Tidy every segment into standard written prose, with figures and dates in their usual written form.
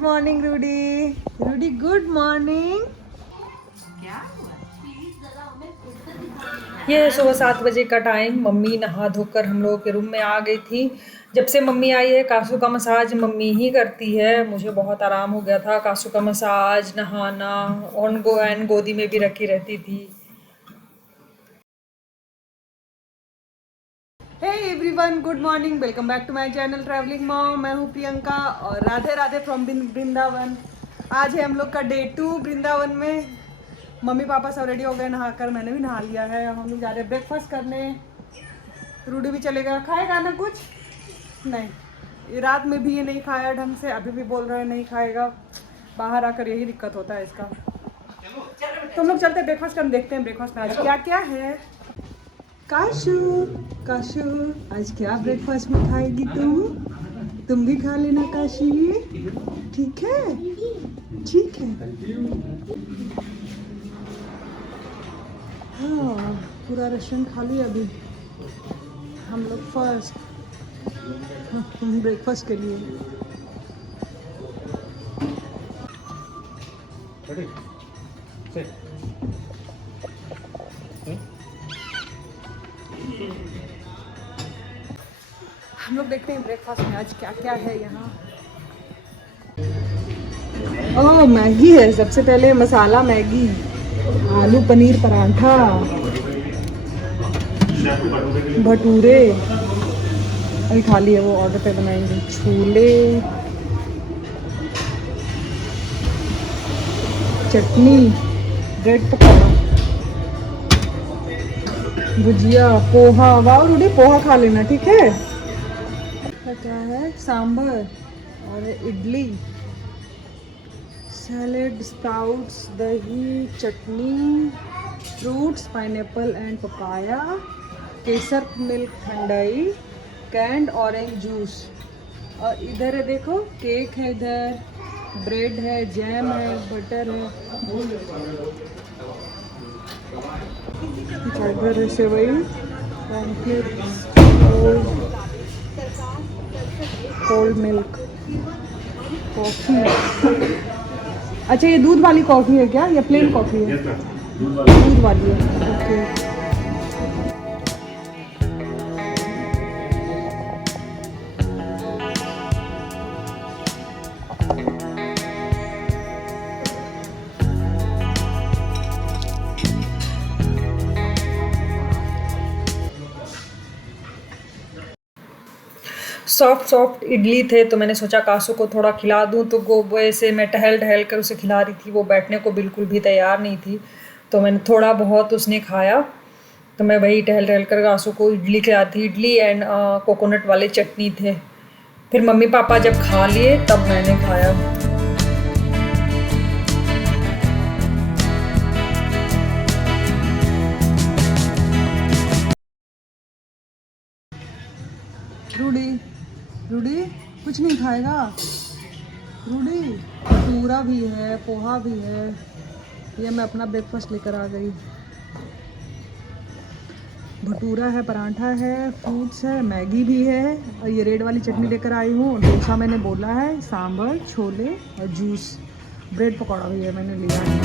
Good morning Rudy. Rudy good morning. ये सुबह 7 बजे का टाइम। मम्मी नहा धोकर हम लोगों के रूम में आ गई थी। जब से मम्मी आई है कासू का मसाज मम्मी ही करती है। मुझे बहुत आराम हो गया था। कासू का मसाज, नहाना एंड गोदी में भी रखी रहती थी। Hey everyone, good morning, welcome back to my channel travelling mom. मैं हूँ प्रियंका और राधे राधे फ्रॉम वृंदावन। आज है हम लोग का डे 2 वृंदावन में। मम्मी पापा सब रेडी हो गए नहाकर, मैंने भी नहा लिया है। हम लोग जा रहे हैं ब्रेकफास्ट करने। रूडी भी चलेगा। खाएगा ना कुछ? नहीं, ये रात में भी ये नहीं खाया ढंग से, अभी भी बोल रहा है नहीं खाएगा। बाहर आकर यही दिक्कत होता है इसका। तो हम लोग चलते हैं ब्रेकफास्ट करने, देखते हैं ब्रेकफास्ट में आज क्या क्या है। काशू काशू, आज क्या ब्रेकफास्ट में खाएगी तुम भी खा लेना काशी, ठीक है? ठीक है। हाँ, पूरा रेस्टोरेंट खाली अभी। हम लोग फर्स्ट ब्रेकफास्ट के लिए। हम लोग देखते हैं ब्रेकफास्ट में आज क्या क्या है यहाँ। ओह, मैगी है। सबसे पहले मसाला मैगी, आलू पनीर पराठा, भटूरे अभी खा लिए, वो ऑर्डर पे बनाएंगे। छोले, चटनी, ब्रेड पकौड़ा, भुजिया, पोहा। वाह रूडी, पोहा खा लेना, ठीक है? क्या है? सांभर और इडली, सैलेड, स्प्राउट्स, दही, chutney, fruits, pineapple and papaya, केसर milk thandai, canned orange juice. और इधर है देखो, केक है, इधर ब्रेड है, जैम है, बटर है, इधर है सेवई, कोल्ड मिल्क, कॉफ़ी। अच्छा, ये दूध वाली कॉफ़ी है क्या या प्लेन कॉफ़ी है? दूध वाली है, ओके। सॉफ्ट इडली थे तो मैंने सोचा कासू को थोड़ा खिला दूं। तो वो वैसे मैं टहल टहल कर उसे खिला रही थी, वो बैठने को बिल्कुल भी तैयार नहीं थी। तो मैंने थोड़ा बहुत उसने खाया। तो मैं वही टहल टहल कर कासू को इडली खिला थी। इडली एंड कोकोनट वाले चटनी थे। फिर मम्मी पापा जब खा लिए तब मैंने खाया। रूडी रूडी कुछ नहीं खाएगा? रूडी, भटूरा भी है, पोहा भी है। ये मैं अपना ब्रेकफास्ट लेकर आ गई। भटूरा है, पराठा है, फ्रूट्स है, मैगी भी है, और ये रेड वाली चटनी लेकर आई हूँ। डोसा मैंने बोला है, सांभर, छोले और जूस, ब्रेड पकौड़ा भी है, मैंने लिया है।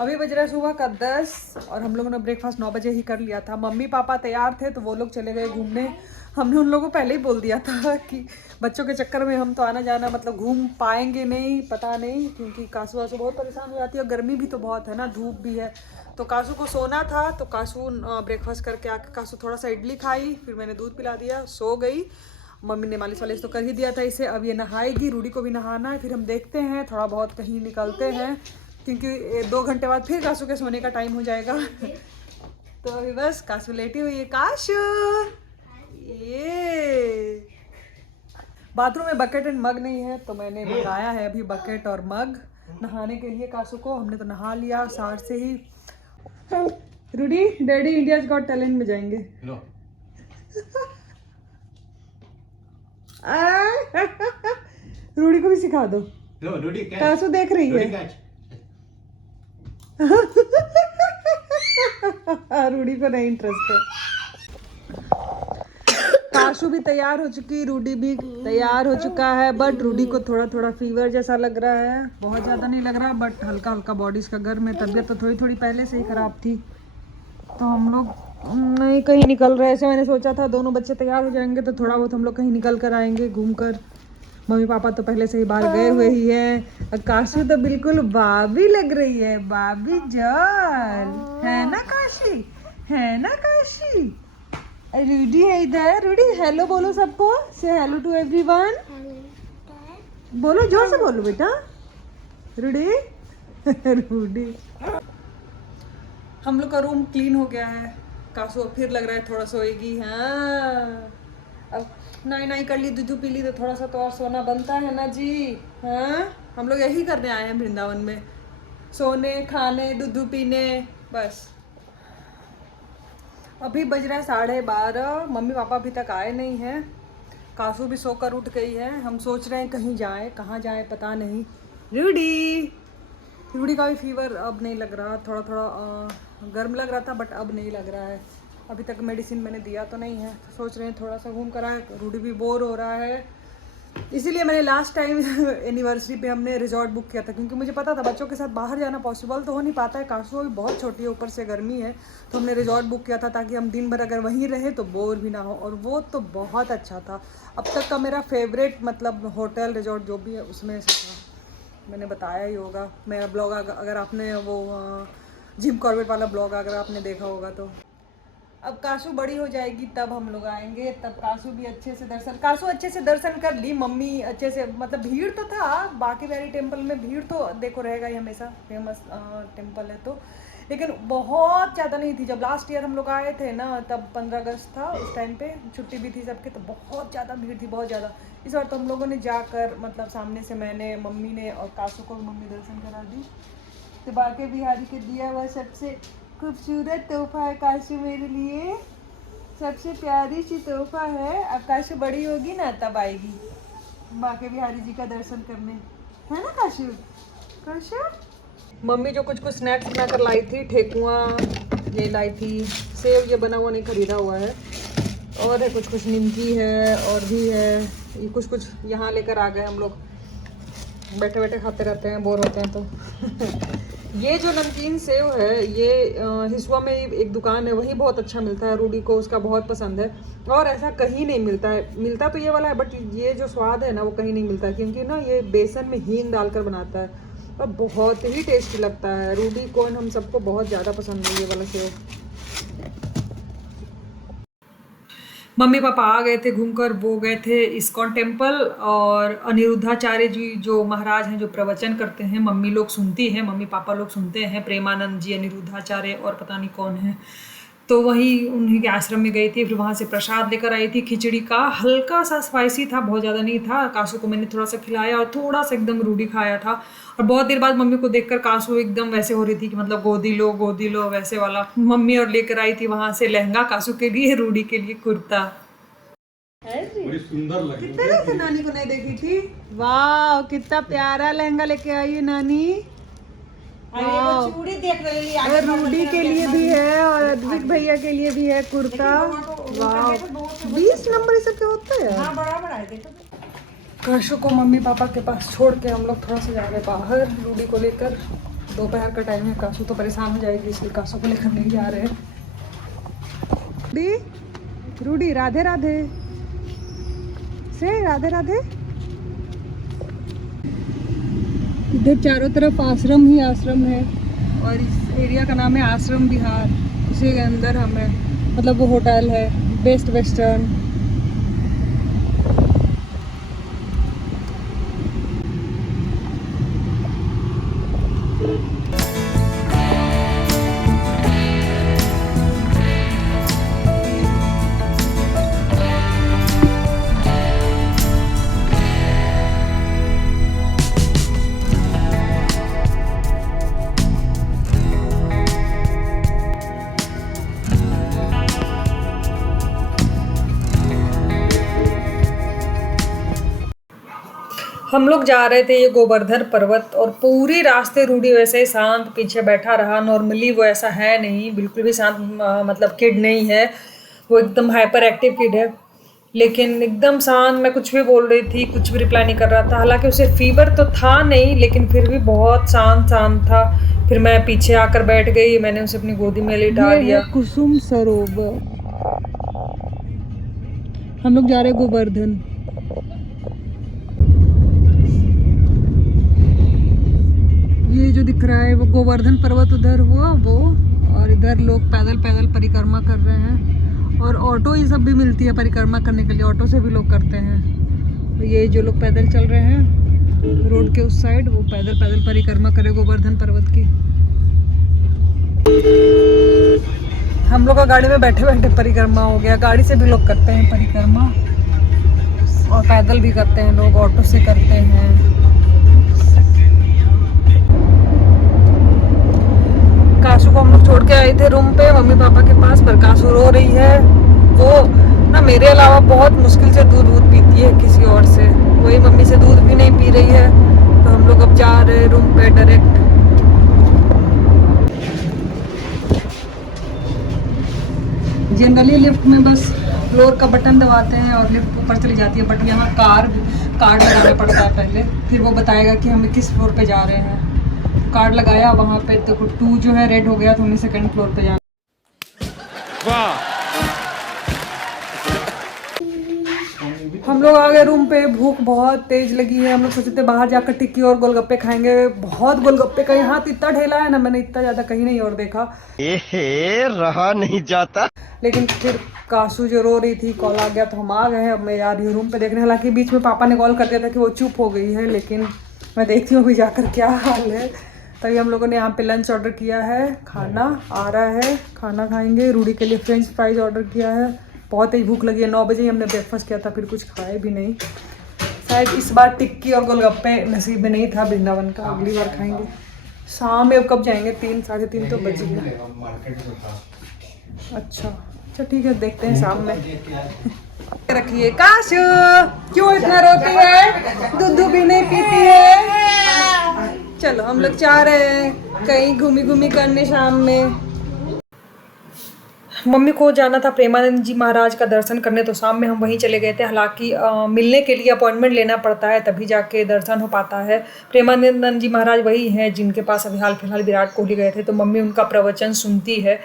अभी बज रहा है सुबह का 10 और हम लोगों ने ब्रेकफास्ट 9 बजे ही कर लिया था। मम्मी पापा तैयार थे तो वो लोग चले गए घूमने। हमने उन लोगों को पहले ही बोल दिया था कि बच्चों के चक्कर में हम तो आना जाना मतलब घूम पाएंगे नहीं, पता नहीं, क्योंकि कासू वासू बहुत परेशान हो जाती है और गर्मी भी तो बहुत है ना, धूप भी है। तो कासू को सोना था तो कासू ब्रेकफास्ट करके आके कासू थोड़ा सा इडली खाई, फिर मैंने दूध पिला दिया, सो गई। मम्मी ने मालिश वालिश तो कर ही दिया था इसे। अब ये नहाएगी, रूडी को भी नहाना है। फिर हम देखते हैं, थोड़ा बहुत कहीं निकलते हैं, क्योंकि 2 घंटे बाद फिर कासू के सोने का टाइम हो जाएगा। तो अभी बस कासू लेटी हुई है। काशू, ये बाथरूम में बकेट एंड मग नहीं है तो मैंने मंगाया है अभी बकेट और मग नहाने के लिए कासू को। हमने तो नहा लिया सार से ही। Rudy, daddy India's got talent में जाएंगे। रूडी को भी सिखा दो। रूडी कैच, कासू देख रही रूडी है। कैच। रूडी को नहीं इंटरेस्ट है। काशू भी तैयार हो चुकी, रूडी भी तैयार हो चुका है, बट रूडी को थोड़ा थोड़ा फीवर जैसा लग रहा है, बहुत ज़्यादा नहीं लग रहा, बट हल्का हल्का बॉडी इसका गर्म है। तबीयत तो थोड़ी थोड़ी पहले से ही ख़राब थी, तो हम लोग नहीं कहीं निकल रहे। ऐसे मैंने सोचा था दोनों बच्चे तैयार हो जाएंगे तो थोड़ा बहुत हम लोग कहीं निकल कर आएंगे घूम कर। मम्मी पापा तो पहले से ही बाहर गए हुए ही हैं। और काशू तो बिल्कुल बाबी लग रही है, बाबी जान है ना काशी, है ना काशी। रूडी है इधर, रूडी हेलो बोलो सबको, से हेलो टू एवरीवन बोलो, जोर से बोलो बेटा। रूडी रूडी। हम लोग का रूम क्लीन हो गया है। कासू अब फिर लग रहा है थोड़ा सोएगी। हाँ अब नाई नाई कर ली, दूध पी ली, तो थोड़ा सा तो और सोना बनता है ना जी। हाँ हम लोग यही करने आए हैं वृंदावन में, सोने, खाने, दूध पीने, बस। अभी बज रहा है 12:30। मम्मी पापा अभी तक आए नहीं हैं। कासू भी सोकर उठ गई है। हम सोच रहे हैं कहीं जाएं, कहाँ जाएं पता नहीं। रूडी का भी फीवर अब नहीं लग रहा, थोड़ा थोड़ा गर्म लग रहा था, बट अब नहीं लग रहा है। अभी तक मेडिसिन मैंने दिया तो नहीं है, तो सोच रहे हैं थोड़ा सा घूम कर आए। रूडी भी बोर हो रहा है, इसीलिए मैंने लास्ट टाइम एनिवर्सरी पे हमने रिजॉर्ट बुक किया था, क्योंकि मुझे पता था बच्चों के साथ बाहर जाना पॉसिबल तो हो नहीं पाता है। काशू भी बहुत छोटी है, ऊपर से गर्मी है, तो हमने रिजॉर्ट बुक किया था ताकि हम दिन भर अगर वहीं रहे तो बोर भी ना हो। और वो तो बहुत अच्छा था, अब तक का मेरा फेवरेट मतलब होटल रिजॉर्ट जो भी है उसमें से था। मैंने बताया ही होगा मेरा ब्लॉग, अगर आपने वो जिम कॉर्बेट वाला ब्लॉग अगर आपने देखा होगा तो। अब काशू बड़ी हो जाएगी तब हम लोग आएंगे, तब काशू भी अच्छे से दर्शन, काशू अच्छे से दर्शन कर ली, मम्मी अच्छे से, मतलब भीड़ तो था बाकी वैरी टेम्पल में, भीड़ तो देखो रहेगा ही हमेशा, फेमस टेम्पल है तो, लेकिन बहुत ज़्यादा नहीं थी। जब लास्ट ईयर हम लोग आए थे ना, तब 15 अगस्त था, उस टाइम पे छुट्टी भी थी सबके, तो बहुत ज़्यादा भीड़ थी, बहुत ज़्यादा। इस बार तो हम लोगों ने जाकर मतलब सामने से, मैंने, मम्मी ने और काशू को भी मम्मी दर्शन करा दी। तो बाकी बिहारी के दिया हुआ सबसे खूबसूरत तोहफा है काशू मेरे लिए, सबसे प्यारी सी तोहफा है। अब काशू बड़ी होगी ना तब आएगी बाके बिहारी जी का दर्शन करने, है ना काशू। काशू मम्मी जो कुछ कुछ स्नैक्स बना कर लाई थी, ठेकुआ ये लाई थी, सेव ये बना हुआ नहीं खरीदा हुआ है, और है कुछ कुछ निमकी है, और भी है ये कुछ कुछ यहाँ लेकर आ गए हम लोग। बैठे बैठे खाते रहते हैं, बोर होते हैं तो ये जो नमकीन सेव है ये हिसुआ में एक दुकान है, वही बहुत अच्छा मिलता है, रूडी को उसका बहुत पसंद है, और ऐसा कहीं नहीं मिलता है। मिलता तो ये वाला है, बट ये जो स्वाद है ना वो कहीं नहीं मिलता है, क्योंकि ना ये बेसन में हींग डालकर बनाता है और बहुत ही टेस्टी लगता है। रूडी को हम सबको बहुत ज़्यादा पसंद है ये वाला सेव। मम्मी पापा आ गए थे घूमकर, वो गए थे इस्कॉन टेम्पल, और अनिरुद्धाचार्य जी जो महाराज हैं जो प्रवचन करते हैं, मम्मी लोग सुनती हैं, मम्मी पापा लोग सुनते हैं, प्रेमानंद जी, अनिरुद्धाचार्य और पता नहीं कौन है, तो वहीं उन्हीं के आश्रम में गई थी। फिर वहाँ से प्रसाद लेकर आई थी, खिचड़ी का, हल्का सा स्पाइसी था, बहुत ज़्यादा नहीं था। काशू को मैंने थोड़ा सा खिलाया और थोड़ा सा एकदम रूडी खाया था। और बहुत देर बाद मम्मी को देखकर काशू एकदम वैसे हो रही थी कि मतलब गोदी लो वैसे वाला। मम्मी और लेकर आई थी वहाँ से लहंगा काशू के लिए, रूडी के लिए कुर्ता। बड़ी सुंदर लगी, कितने दिन से नानी को नहीं देखी थी। वाह कितना प्यारा लहंगा लेके आई है नानी। चूड़ी देख रही है, और रूडी के लिए भी है, और अद्विक भैया के लिए भी है कुर्ता। वाह 20 नंबर सब क्या होता है। हाँ बड़ा बड़ा है, देखो। काशू को मम्मी पापा के पास छोड़ के हम लोग थोड़ा सा जा रहे हैं बाहर रूडी को लेकर। दोपहर का टाइम है, काशू तो परेशान हो जाएगी, इसलिए काशू को लेकर नहीं जा रहे हैं। रूडी राधे राधे से, राधे राधे। इधर चारों तरफ आश्रम ही आश्रम है, और इस एरिया का नाम है आश्रम विहार। इसी के अंदर हमें मतलब वो होटल है बेस्ट वेस्टर्न। हम लोग जा रहे थे ये गोवर्धन पर्वत और पूरी रास्ते रूडी वैसे ही शांत पीछे बैठा रहा। नॉर्मली वो ऐसा है नहीं, बिल्कुल भी शांत मतलब किड नहीं है वो, एकदम हाइपर एक्टिव किड है, लेकिन एकदम शांत। मैं कुछ भी बोल रही थी, कुछ भी रिप्लाई नहीं कर रहा था। हालांकि उसे फीवर तो था नहीं, लेकिन फिर भी बहुत शांत था। फिर मैं पीछे आकर बैठ गई, मैंने उसे अपनी गोदी में लिटा दिया। कुसुम सरोवर, हम लोग जा रहे हैं गोवर्धन। ये जो दिख रहा है वो गोवर्धन पर्वत उधर हुआ वो, और इधर लोग पैदल पैदल परिक्रमा कर रहे हैं। और ऑटो ये सब भी मिलती है परिक्रमा करने के लिए, ऑटो से भी लोग करते हैं। तो ये जो लोग पैदल चल रहे हैं रोड के उस साइड, वो पैदल पैदल परिक्रमा करे गोवर्धन पर्वत की। हम लोग का गाड़ी में बैठे बैठे परिक्रमा हो गया। गाड़ी से भी लोग करते हैं परिक्रमा और पैदल भी करते हैं लोग, ऑटो से करते हैं। काशू को हम लोग छोड़ के आए थे रूम पे मम्मी पापा के पास, पर काशू रो रही है। वो ना मेरे अलावा बहुत मुश्किल से दूध पीती है किसी और से, वही मम्मी से दूध भी नहीं पी रही है। तो हम लोग अब जा रहे हैं रूम पे डायरेक्ट। जनरली लिफ्ट में बस फ्लोर का बटन दबाते हैं और लिफ्ट ऊपर चली जाती है, बट यहाँ कार्ड लगाना पड़ता है पहले, फिर वो बताएगा कि हमें किस फ्लोर पे जा रहे हैं। कार्ड लगाया वहाँ पे, देखो 2 जो है रेड हो गया, तो हमें सेकंड फ्लोर पे जाना। हम लोग आ गए रूम पे। भूख बहुत तेज लगी है। हम लोग सोचे थे बाहर जाकर टिक्की और गोलगप्पे खाएंगे। बहुत गोलगप्पे का यहाँ इतना ठेला है ना, मैंने इतना ज्यादा कहीं नहीं और देखा। रहा नहीं जाता। लेकिन फिर काशू जो रो रही थी, कॉल आ गया तो हम आ गए। अब मैं जा रही हूँ रूम पे देखने। हालांकि बीच में पापा ने कॉल कर दिया था कि वो चुप हो गई है, लेकिन मैं देखती हूँ अभी जाकर क्या हाल है। तभी हम लोगों ने यहाँ पे लंच ऑर्डर किया है, खाना आ रहा है, खाना खाएंगे। रूडी के लिए फ्रेंच फ्राइज ऑर्डर किया है। बहुत तेज भूख लगी है, 9 बजे ही हमने ब्रेकफास्ट किया था, फिर कुछ खाए भी नहीं। शायद इस बार टिक्की और गोलगप्पे नसीब में नहीं था वृंदावन का, अगली बार खाएंगे। शाम में अब कब जाएंगे? 3 साढ़े 3 तो बज गए। अच्छा ठीक है, देखते हैं शाम में। रखिए काशू, क्यों इतना रोती है? दूध भी नहीं पीती है। चलो हम लोग जा रहे हैं कहीं घूमी करने शाम में। मम्मी को जाना था प्रेमानंद जी महाराज का दर्शन करने, तो शाम में हम वहीं चले गए थे। हालांकि मिलने के लिए अपॉइंटमेंट लेना पड़ता है, तभी जाके दर्शन हो पाता है। प्रेमानंद जी महाराज वही हैं जिनके पास अभी हाल फिलहाल विराट कोहली गए थे, तो मम्मी उनका प्रवचन सुनती है।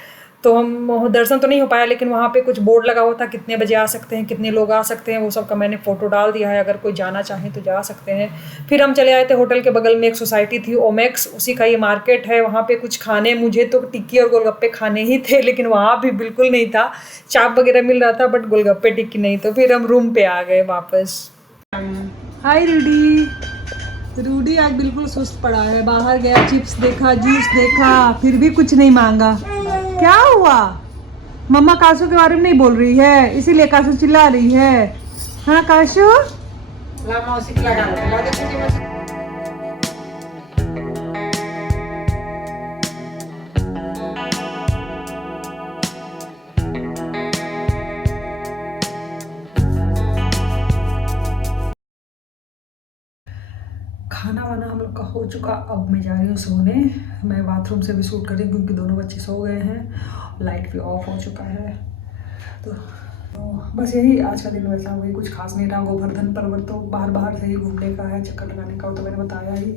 तो हम दर्शन तो नहीं हो पाया, लेकिन वहाँ पे कुछ बोर्ड लगा हुआ था कितने बजे आ सकते हैं, कितने लोग आ सकते हैं, वो सब का मैंने फ़ोटो डाल दिया है। अगर कोई जाना चाहे तो जा सकते हैं। फिर हम चले आए थे होटल के बगल में एक सोसाइटी थी ओमेक्स, उसी का ये मार्केट है। वहाँ पे कुछ खाने, मुझे तो टिक्की और गोलगप्पे खाने ही थे, लेकिन वहाँ भी बिल्कुल नहीं था। चाप वगैरह मिल रहा था बट गोलगप्पे टिक्की नहीं। तो फिर हम रूम पे आ गए वापस। हाय रूडी आज बिल्कुल सुस्त पड़ा है। बाहर गया, चिप्स देखा, जूस देखा, फिर भी कुछ नहीं मांगा। क्या हुआ? मम्मा काशू के बारे में नहीं बोल रही है, इसीलिए काशू चिल्ला रही है। हाँ काशू, खाना वाना हम लोग का हो चुका। अब मैं जा रही हूँ सोने। मैं बाथरूम से भी शूट कर रही हूँ क्योंकि दोनों बच्चे सो गए हैं, लाइट भी ऑफ हो चुका है। तो बस यही आज का दिन वैसा, वही कुछ खास नहीं रहा। गोवर्धन पर्वत तो बाहर से ही घूमने का है, चक्कर लगाने का, तो मैंने बताया ही।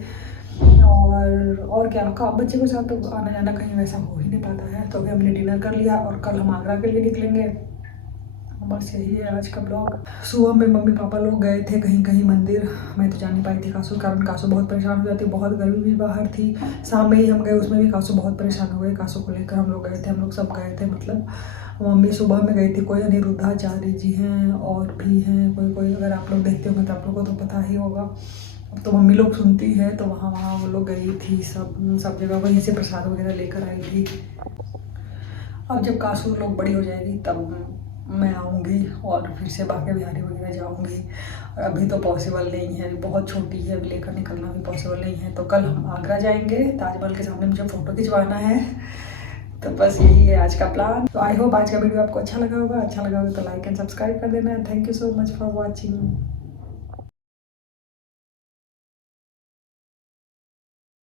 और क्या, बच्चे के साथ तो आना जाना कहीं वैसा हो ही नहीं पाता है। तो अभी हमने डिनर कर लिया और कल हम आगरा के लिए निकलेंगे। बस यही है आज का ब्लॉग। सुबह में मम्मी पापा लोग गए थे कहीं मंदिर, मैं तो जा नहीं पाई थी काशू कारण। काशू बहुत परेशान हो जाती है, बहुत गर्मी भी बाहर थी। शाम में ही हम गए, उसमें भी काशू बहुत परेशान हो गए। काशू को लेकर हम लोग गए थे, हम लोग सब गए थे। मतलब मम्मी सुबह में गई थी, कोई अनिरुद्धाचार्य जी हैं और भी हैं कोई। अगर आप लोग देखते होंगे तो आप लोगों को तो पता ही होगा। अब तो मम्मी लोग सुनती है, तो वहाँ वो लोग गई थी सब जगह, वहीं से प्रसाद वगैरह लेकर आई थी। अब जब काशू लोग बड़ी हो जाएगी तब मैं आऊँगी और फिर से बांके बिहारी वगैरह जाऊँगी। अभी तो पॉसिबल नहीं है, बहुत छोटी है, अभी लेकर निकलना भी पॉसिबल नहीं है। तो कल हम आगरा जाएंगे, ताजमहल के सामने मुझे फ़ोटो खिंचवाना है। तो बस यही है आज का प्लान। तो आई होप आज का वीडियो आपको अच्छा लगा होगा। अच्छा लगा होगा तो लाइक एंड सब्सक्राइब कर देना। Thank you so much for watching.